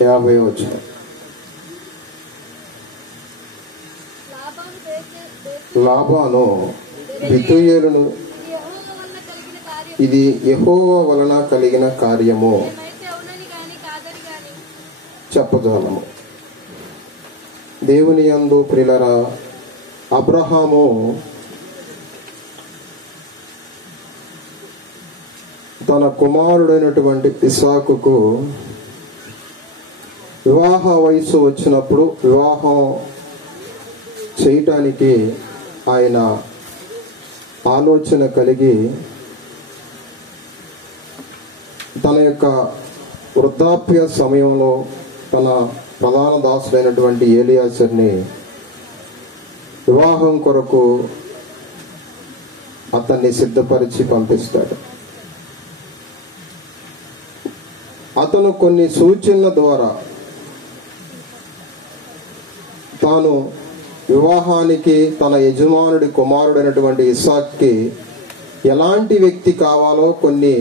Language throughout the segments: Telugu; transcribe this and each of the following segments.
50వ వచనం. లాబాను బెతూయేలును, ఇది యెహోవా వలన కలిగిన కార్యము చెప్పజాలము. దేవుని యందు ప్రియులారా, అబ్రహాము తన కుమారుడైనటువంటి ఇస్సాకుకు వివాహ వయసు వచ్చినప్పుడు వివాహం చేయటానికి ఆయన ఆలోచన కలిగి తన యొక్క వృద్ధాప్య సమయంలో తన ప్రధాన దాసుడైనటువంటి ఏలియాజరుని వివాహం కొరకు అతన్ని సిద్ధపరిచి పంపిస్తాడు. అతను కొన్ని సూచనల ద్వారా తాను వివాహానికి తన యజమానుడి కుమారుడైనటువంటి ఇస్సాక్కి ఎలాంటి వ్యక్తి కావాలో కొన్ని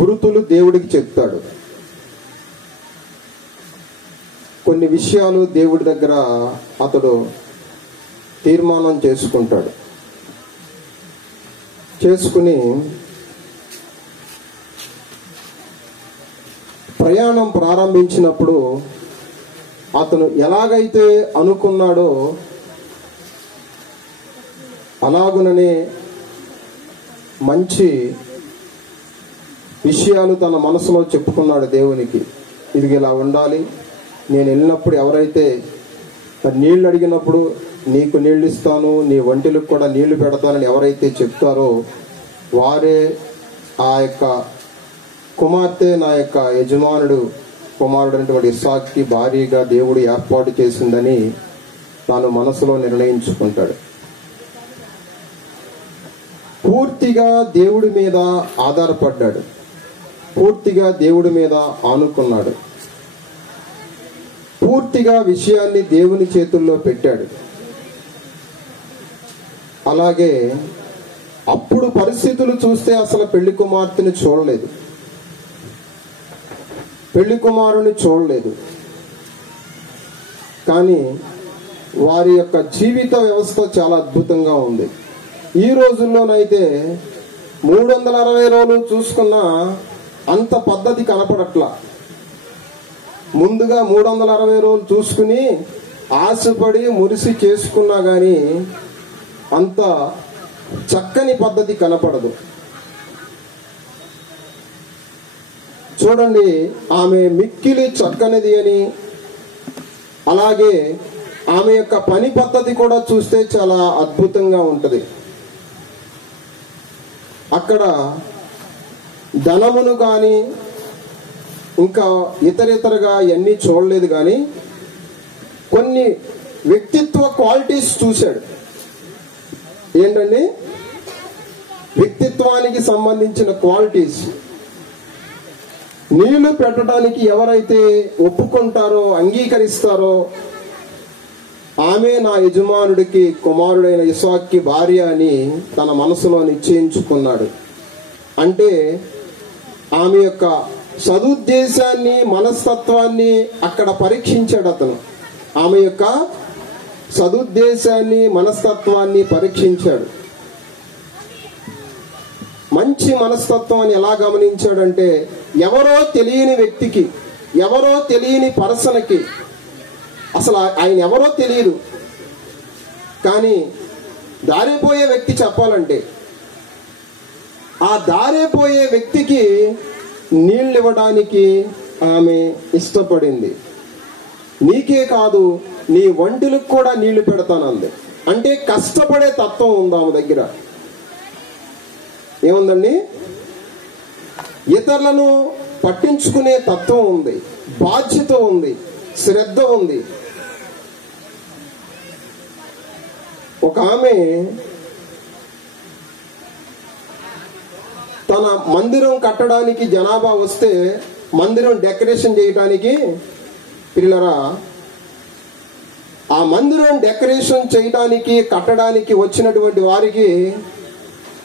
గుర్తులు దేవుడికి చెప్తాడు. కొన్ని విషయాలు దేవుడి దగ్గర అతడు తీర్మానం చేసుకుంటాడు. చేసుకుని ప్రయాణం ప్రారంభించినప్పుడు అతను ఎలాగైతే అనుకున్నాడో అలాగుననే మంచి విషయాలు తన మనసులో చెప్పుకున్నాడు దేవునికి. ఇది ఇలా ఉండాలి, నేను వెళ్ళినప్పుడు ఎవరైతే నీళ్లు అడిగినప్పుడు నీకు నీళ్ళు ఇస్తాను, నీ ఒంటిలకు కూడా నీళ్లు పెడతానని ఎవరైతే చెప్తారో వారే ఆ యొక్క కుమార్తె నా యొక్క యజమానుడు కుమారుడైనటువంటి ఇస్సాక్కి భార్యగా దేవుడు ఏర్పాటు చేసిందని తాను మనసులో నిర్ణయించుకుంటాడు. పూర్తిగా దేవుడి మీద ఆధారపడ్డాడు, పూర్తిగా దేవుడి మీద ఆనుకున్నాడు, పూర్తిగా విషయాన్ని దేవుని చేతుల్లో పెట్టాడు. అలాగే అప్పుడు పరిస్థితులు చూస్తే అసలు పెళ్లి కుమార్తెని చూడలేదు, పెళ్లి కుమారుని చూడలేదు. కానీ వారి యొక్క జీవిత వ్యవస్థ చాలా అద్భుతంగా ఉంది. ఈ రోజుల్లోనైతే 360 రోజులు చూసుకున్నా అంత పద్ధతి కనపడట్లా. ముందుగా 360 రోజులు చూసుకుని ఆశపడి మురిసి చేసుకున్నా గాని అంత చక్కని పద్ధతి కనపడదు. చూడండి, ఆమె మిక్కిలి చక్కనిది అని, అలాగే ఆమె యొక్క పని పద్ధతి కూడా చూస్తే చాలా అద్భుతంగా ఉంటది. అక్కడ ధనమును కానీ ఇంకా ఇతరితరగా ఇవన్నీ చూడలేదు, కానీ కొన్ని వ్యక్తిత్వ క్వాలిటీస్ చూశాడు. ఏంటండి? వ్యక్తిత్వానికి సంబంధించిన క్వాలిటీస్. నీళ్లు పెట్టడానికి ఎవరైతే ఒప్పుకుంటారో అంగీకరిస్తారో ఆమె నా యజమానుడికి కుమారుడైన ఇస్సాక్కి భార్య అని తన మనసులో నిశ్చయించుకున్నాడు. అంటే ఆమె యొక్క సదుద్దేశాన్ని మనస్తత్వాన్ని అక్కడ పరీక్షించాడు అతను. ఆమె యొక్క సదుద్దేశాన్ని మనస్తత్వాన్ని పరీక్షించాడు. మంచి మనస్తత్వాన్ని ఎలా గమనించాడంటే, ఎవరో తెలియని వ్యక్తికి, ఎవరో తెలియని పర్సన్కి, అసలు ఆయన ఎవరో తెలియదు కానీ దారిపోయే వ్యక్తి చెప్పాలంటే ఆ దారిపోయే వ్యక్తికి నీళ్ళు ఇవ్వడానికి ఆమె ఇష్టపడింది. నీకే కాదు నీ ఒంటిలకు కూడా నీళ్లు పెడతానంది. అంటే కష్టపడే తత్వం ఉంది ఆమె దగ్గర. ఏముందండి? ఇతరులను పట్టించుకునే తత్వం ఉంది, బాధ్యత ఉంది, శ్రద్ధ ఉంది. ఒక ఆమె తన మందిరం కట్టడానికి జనాభా వస్తే మందిరం డెకరేషన్ చేయడానికి, పిల్లరా, ఆ మందిరం డెకరేషన్ చేయడానికి కట్టడానికి వచ్చినటువంటి వారికి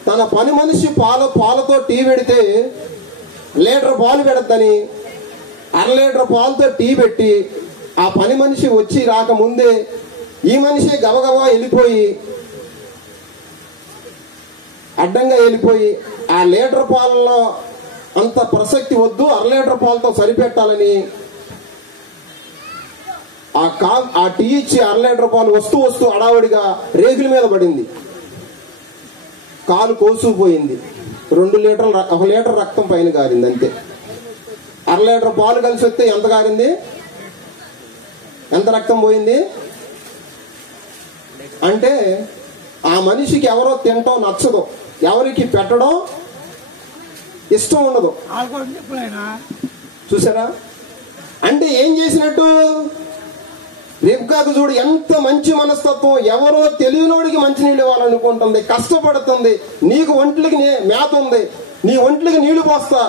తన పని మనిషి పాలతో టీ పెడితే లీటర్ పాలు పెడద్దని 1/2 లీటర్ పాలతో టీ పెట్టి ఆ పని మనిషి వచ్చి రాకముందే ఈ మనిషి గబగబా వెళ్ళిపోయి అడ్డంగా వెళ్ళిపోయి ఆ లీటర్ పాలలో అంత ప్రసక్తి వద్దు, 1/2 లీటర్ పాలతో సరిపెట్టాలని ఆ టీ ఇచ్చి 1/2 లీటర్ పాలు వస్తూ అడావుడిగా రేకుల మీద పడింది. కాలు కోసుకుపోయింది. 1 లీటర్ రక్తం పైన గారింది అంతే. 1/2 లీటర్ పాలు కలిసి వస్తే ఎంత గారింది, ఎంత రక్తం పోయింది అంటే ఆ మనిషికి ఎవరో తినటం నచ్చదు, ఎవరికి పెట్టడం ఇష్టం ఉండదు. చూసారా? అంటే ఏం చేసినట్టు? రిబ్కాకు చూడు ఎంత మంచి మనస్తత్వం. ఎవరో తెలియనోడికి మంచినీళ్ళు ఇవ్వాలనుకుంటుంది, కష్టపడుతుంది. నీకు ఒంట్లకి మేత ఉంది, నీ ఒంట్లకి నీళ్లు పోస్తా,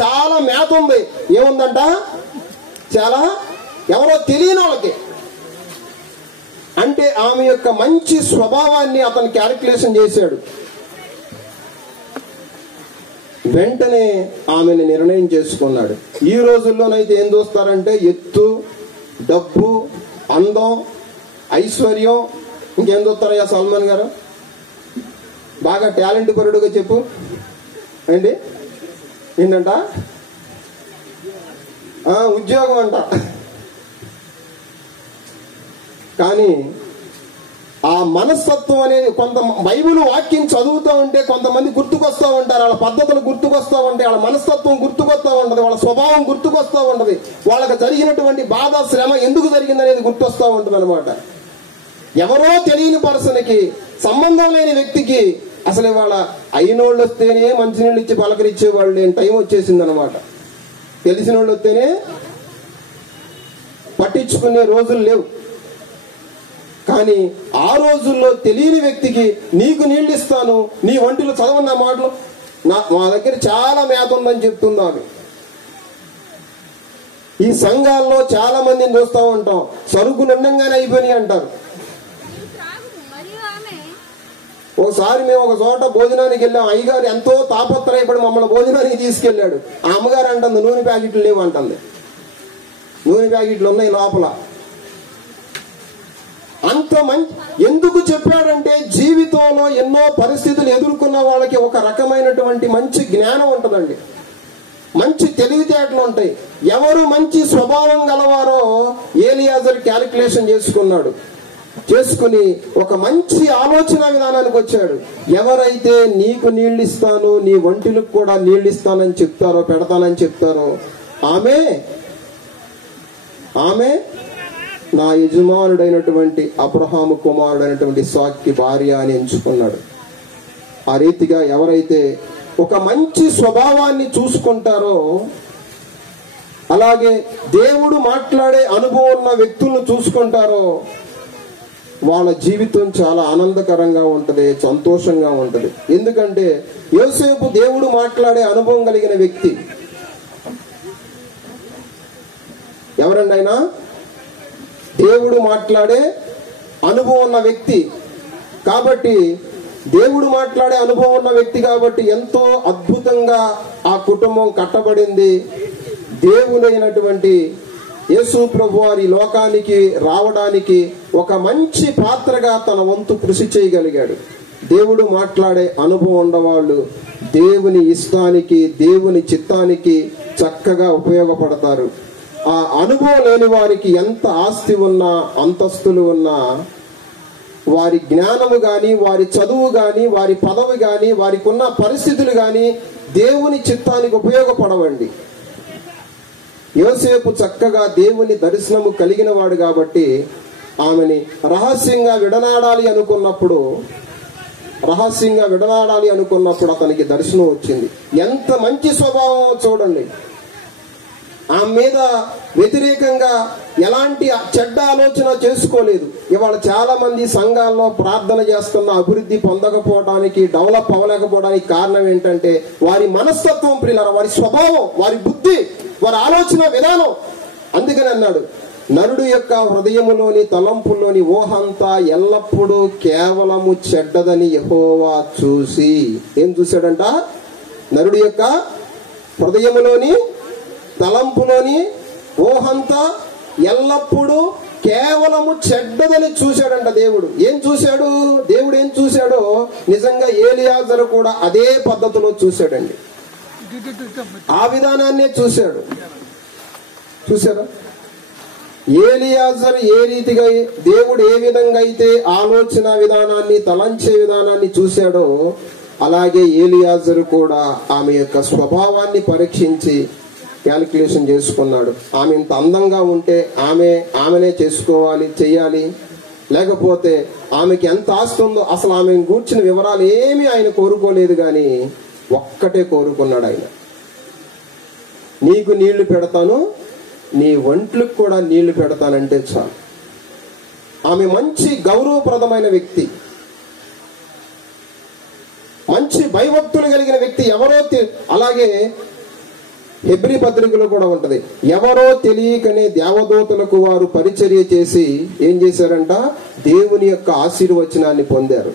చాలా మేత ఉంది. ఏముందంట? చాలా ఎవరో తెలియని వాళ్ళకి. అంటే ఆమె యొక్క మంచి స్వభావాన్ని అతను క్యాలిక్యులేషన్ చేశాడు. వెంటనే ఆమెను నిర్ణయం చేసుకున్నాడు. ఈ రోజుల్లోనైతే ఏం చూస్తారంటే ఎత్తు, డబ్బు, అందం, ఐశ్వర్యం, ఇంకేం చూస్తారయ్యా సల్మాన్ గారు? బాగా టాలెంట్ పరుడుగా చెప్పు అండి. ఏంటంట? ఉద్యోగం అంట. కానీ ఆ మనస్తత్వం అనేది కొంత బైబిల్ వాక్యం చదువుతూ ఉంటే కొంతమంది గుర్తుకొస్తూ ఉంటారు. వాళ్ళ పద్ధతులు గుర్తుకొస్తూ ఉంటాయి, వాళ్ళ మనస్తత్వం గుర్తుకొస్తూ ఉంటది, వాళ్ళ స్వభావం గుర్తుకొస్తూ ఉంటది, వాళ్ళకి జరిగినటువంటి బాధ శ్రమ ఎందుకు జరిగిందనేది గుర్తొస్తూ ఉంటుంది అనమాట. ఎవరో తెలియని పర్సన్కి, సంబంధం లేని వ్యక్తికి అసలు వాళ్ళ అయినోళ్ళు వస్తేనే మంచినీళ్ళు ఇచ్చి పలకరించే వాళ్ళు లేని టైం వచ్చేసింది అనమాట. తెలిసిన వాళ్ళు వస్తేనే పట్టించుకునే రోజులు లేవు. కానీ ఆ రోజుల్లో తెలియని వ్యక్తికి నీకు నీళ్ళు ఇస్తాను, నీ ఒంటిలో చదవన్న మాటలు, మా దగ్గర చాలా మేత ఉందని చెప్తున్నాను. ఈ సంఘాల్లో చాలా మందిని చూస్తూ ఉంటాం, సరుకు నిండంగానే అయిపోయినాయి అంటారు. ఓసారి మేము ఒక చోట భోజనానికి వెళ్ళాం. అయ్యగారు ఎంతో తాపత్రయపడి మమ్మల్ని భోజనానికి తీసుకెళ్లాడు. ఆ అమ్మగారు అంటుంది నూనె ప్యాకెట్లు లేవు అంటుంది. నూనె ప్యాకెట్లు ఉన్నాయి లోపల. అంత మంచి ఎందుకు చెప్పాడంటే జీవితంలో ఎన్నో పరిస్థితులు ఎదుర్కొన్న వాళ్ళకి ఒక రకమైనటువంటి మంచి జ్ఞానం ఉంటుందండి, మంచి తెలివితేటలు ఉంటాయి. ఎవరు మంచి స్వభావం గలవారో ఏలియాజర్ క్యాలిక్యులేషన్ చేసుకుని ఒక మంచి ఆలోచన విధానానికి వచ్చాడు. ఎవరైతే నీకు నీళ్ళు ఇస్తాను, నీ ఒంటిలకు కూడా నీళ్ళు ఇస్తానని చెప్తారో, పెడతానని చెప్తారో ఆమె నా యజమానుడైనటువంటి అబ్రహాము కుమారుడైనటువంటి ఇస్సాకుకి భార్య అని ఎంచుకున్నాడు. ఆ రీతిగా ఎవరైతే ఒక మంచి స్వభావాన్ని చూసుకుంటారో, అలాగే దేవుడు మాట్లాడే అనుభవం ఉన్న వ్యక్తులను చూసుకుంటారో వాళ్ళ జీవితం చాలా ఆనందకరంగా ఉంటది, సంతోషంగా ఉంటది. ఎందుకంటే యోసేపు దేవుడు మాట్లాడే అనుభవం కలిగిన వ్యక్తి. ఎవరండి ఆయన? దేవుడు మాట్లాడే అనుభవం ఉన్న వ్యక్తి. కాబట్టి దేవుడు మాట్లాడే అనుభవం ఉన్న వ్యక్తి కాబట్టి ఎంతో అద్భుతంగా ఆ కుటుంబం కట్టబడింది. దేవుడైనటువంటి యేసు ప్రభువారి లోకానికి రావడానికి ఒక మంచి పాత్రగా తన వంతు కృషి చేయగలిగాడు. దేవుడు మాట్లాడే అనుభవం ఉన్నవాళ్ళు దేవుని ఇష్టానికి, దేవుని చిత్తానికి చక్కగా ఉపయోగపడతారు. ఆ అనుభవం లేని వారికి ఎంత ఆస్తి ఉన్నా, అంతస్తులు ఉన్నా, వారి జ్ఞానము గాని, వారి చదువు గాని, వారి పదవి గాని, వారికి ఉన్న పరిస్థితులు గాని దేవుని చిత్తానికి ఉపయోగపడవండి. యోసేపు చక్కగా దేవుని దర్శనము కలిగిన వాడు కాబట్టి ఆమెని రహస్యంగా విడనాడాలి అనుకున్నప్పుడు అతనికి దర్శనం వచ్చింది. ఎంత మంచి స్వభావం చూడండి. ఆమె మీద వ్యతిరేకంగా ఎలాంటి చెడ్డ ఆలోచన చేసుకోలేదు. ఇవాళ చాలా మంది సంఘాల్లో ప్రార్థన చేస్తున్న అభివృద్ధి పొందకపోవడానికి, డెవలప్ అవ్వలేకపోవడానికి కారణం ఏంటంటే వారి మనస్తత్వం, ప్రియులారా, వారి స్వభావం, వారి బుద్ధి, వారి ఆలోచన విధానం. అందుకని అన్నాడు, నరుడు యొక్క హృదయములోని తలంపుల్లోని ఊహంతా ఎల్లప్పుడూ కేవలము చెడ్డదని యెహోవా చూసి. ఏం చూశాడంట? నరుడు యొక్క హృదయములోని తలంపులోని ఊహంతా ఎల్లప్పుడూ కేవలము చెడ్డదని చూశాడంట దేవుడు. ఏం చూశాడు? దేవుడు ఏం చూశాడో నిజంగా ఏలియాజరు కూడా అదే పద్ధతిలో చూశాడండి. ఆ విధానాన్నే చూశాడు. చూశారా? ఏలియాజరు ఏ రీతిగా దేవుడు ఏ విధంగా అయితే ఆలోచన విధానాన్ని, తలంచే విధానాన్ని చూశాడో అలాగే ఏలియాజరు కూడా ఆమె యొక్క స్వభావాన్ని పరీక్షించి క్యాలిక్యులేషన్ చేసుకున్నాడు. ఆమె ఇంత అందంగా ఉంటే ఆమెనే చేసుకోవాలి, చెయ్యాలి, లేకపోతే ఆమెకి ఎంత ఆస్తి ఉందో అసలు ఆమెను గూర్చిన వివరాలు ఏమీ ఆయన కోరుకోలేదు. కానీ ఒక్కటే కోరుకున్నాడు ఆయన, నీకు నీళ్లు పెడతాను, నీ ఒంట్లకు కూడా నీళ్లు పెడతానంటే చాలు. ఆమె మంచి గౌరవప్రదమైన వ్యక్తి, మంచి భయభక్తులు కలిగిన వ్యక్తి. ఎవరో అలాగే హెబ్రీ పత్రికలో కూడా ఉంటది, ఎవరో తెలియకనే దేవదూతలకు వారు పరిచర్య చేసి ఏం చేశారంట? దేవుని యొక్క ఆశీర్వచనాన్ని పొందారు,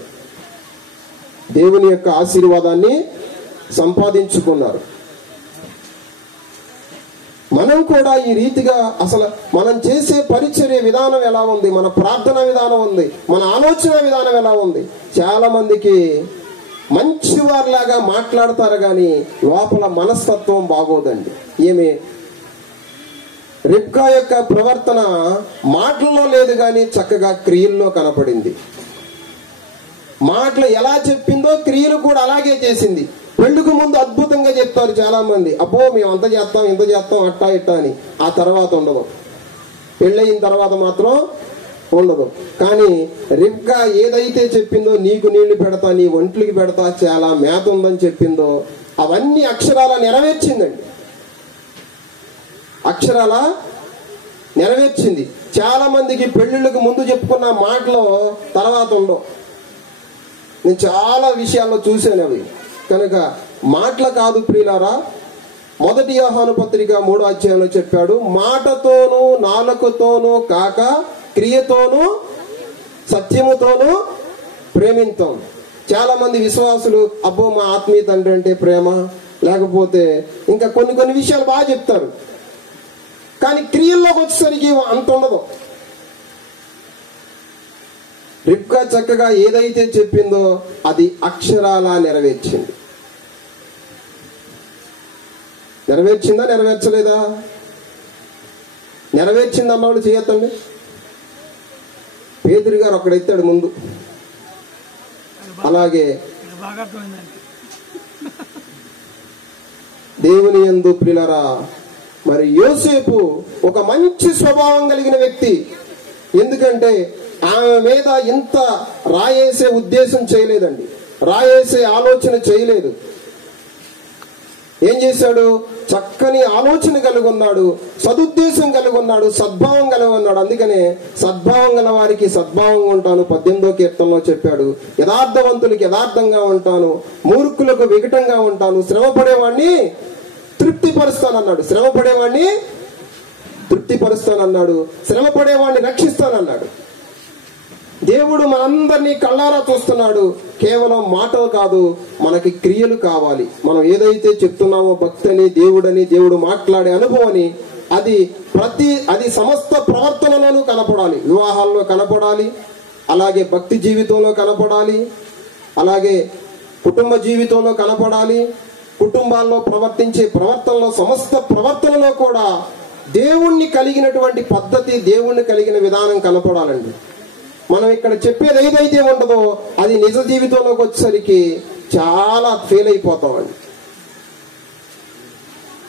దేవుని యొక్క ఆశీర్వాదాన్ని సంపాదించుకున్నారు. మనం కూడా ఈ రీతిగా అసలు మనం చేసే పరిచర్య విధానం ఎలా ఉంది, మన ప్రార్థన విధానం ఉంది, మన ఆలోచన విధానం ఎలా ఉంది? చాలా మందికి మంచి వారిలాగా మాట్లాడతారు కానీ లోపల మనస్తత్వం బాగోదండి. ఏమి రిబ్కా యొక్క ప్రవర్తన మాటల్లో లేదు కానీ చక్కగా క్రియల్లో కనపడింది. మాటలు ఎలా చెప్పిందో క్రియలు కూడా అలాగే చేసింది. పెళ్లికి ముందు అద్భుతంగా చెప్తారు చాలా మంది, అబ్బో మేము అంత చేస్తాం, ఇంత చేస్తాం, అట్టా ఇట్టా అని. ఆ తర్వాత ఉండదు, పెళ్ళయిన తర్వాత మాత్రం ఉండదు. కానీ రిబ్కా ఏదైతే చెప్పిందో, నీకు నీళ్లు పెడతా, నీ ఒంట్లకి పెడతా, చాలా మేత ఉందని చెప్పిందో అవన్నీ అక్షరాల నెరవేర్చిందండి. అక్షరాల నెరవేర్చింది. చాలా మందికి పెళ్లిళ్ళకు ముందు చెప్పుకున్న మాటలు తర్వాత ఉండవు. నేను చాలా విషయాల్లో చూశాను అవి. కనుక మాటలు కాదు ప్రియులారా, 1 యోహాను పత్రిక 3వ అధ్యాయంలో చెప్పాడు, మాటతోనూ నాలుకతోనూ కాక క్రియతోనూ సత్యముతోనూ ప్రేమింతాం. చాలా మంది విశ్వాసులు అబ్బో మా ఆత్మీయ తండ్రి అంటే ప్రేమ, లేకపోతే ఇంకా కొన్ని విషయాలు బాగా చెప్తారు, కానీ క్రియల్లోకి వచ్చేసరికి అంత ఉండదు. రిబ్కా చక్కగా ఏదైతే చెప్పిందో అది అక్షరాలా నెరవేర్చింది. నెరవేర్చిందా నెరవేర్చలేదా? నెరవేర్చింది అన్నవాళ్ళు చేయొద్దండి. పేతురు గారు ఒకడెత్తాడు ముందు, అలాగే దేవుని యందు ప్రియులారా మరి యోసేపు ఒక మంచి స్వభావం కలిగిన వ్యక్తి. ఎందుకంటే ఆమె మీద ఇంత రాయేసే ఉద్దేశం చేయలేదండి, రాయేసే ఆలోచన చేయలేదు. ఏం చేశాడు? చక్కని ఆలోచన కలిగి ఉన్నాడు, సదుద్దేశం కలిగి ఉన్నాడు, సద్భావం కలిగి ఉన్నాడు. అందుకనే సద్భావం గల వారికి సద్భావంగా ఉంటాను 18వ కీర్తనలో చెప్పాడు. యథార్థవంతులకి యథార్థంగా ఉంటాను, మూర్ఖులకు వికటంగా ఉంటాను, శ్రమపడేవాడిని తృప్తిపరుస్తానన్నాడు, శ్రమపడేవాడిని తృప్తిపరుస్తానన్నాడు, శ్రమపడేవాడిని రక్షిస్తానన్నాడు. దేవుడు మనందరినీ కళ్ళారా చూస్తున్నాడు. కేవలం మాటలు కాదు, మనకి క్రియలు కావాలి. మనం ఏదైతే చెప్తున్నామో భక్తిని, దేవుడని, దేవుడు మాట్లాడే అనుభవాన్ని, అది సమస్త ప్రవర్తనలోనూ కనపడాలి. వివాహాల్లో కనపడాలి, అలాగే భక్తి జీవితంలో కనపడాలి, అలాగే కుటుంబ జీవితంలో కనపడాలి. కుటుంబాల్లో ప్రవర్తించే ప్రవర్తనలో, సమస్త ప్రవర్తనలో కూడా దేవుణ్ణి కలిగినటువంటి పద్ధతి, దేవుణ్ణి కలిగిన విధానం కనపడాలండి. మనం ఇక్కడ చెప్పేది ఏదైతే ఉండదో అది నిజ జీవితంలోకి వచ్చేసరికి చాలా ఫెయిల్ అయిపోతామండి.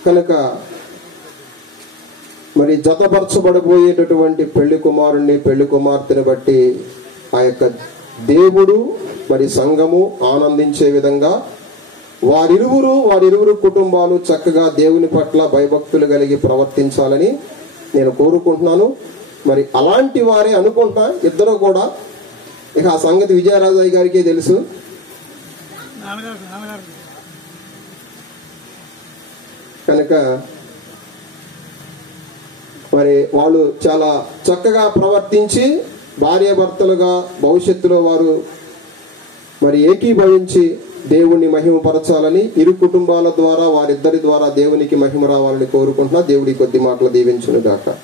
కనుక మరి జతపరచబడిపోయేటటువంటి పెళ్లి కుమారుణ్ణి, పెళ్లి కుమార్తెని బట్టి ఆ యొక్క దేవుడు మరి సంఘము ఆనందించే విధంగా వారిరువురు కుటుంబాలు చక్కగా దేవుని పట్ల భయభక్తులు కలిగి ప్రవర్తించాలని నేను కోరుకుంటున్నాను. మరి అలాంటి వారే అనుకుంటా ఇద్దరు కూడా. ఇక ఆ సంగతి విజయరాజయ్య గారికి తెలుసు. కనుక మరి వాళ్ళు చాలా చక్కగా ప్రవర్తించి భార్యాభర్తలుగా భవిష్యత్తులో వారు మరి ఏకీభవించి దేవుణ్ణి మహిమపరచాలని, ఇరు కుటుంబాల ద్వారా వారిద్దరి ద్వారా దేవునికి మహిమ రావాలని కోరుకుంటున్నా. దేవుడి కొద్ది మాటలు దీవించును గాక.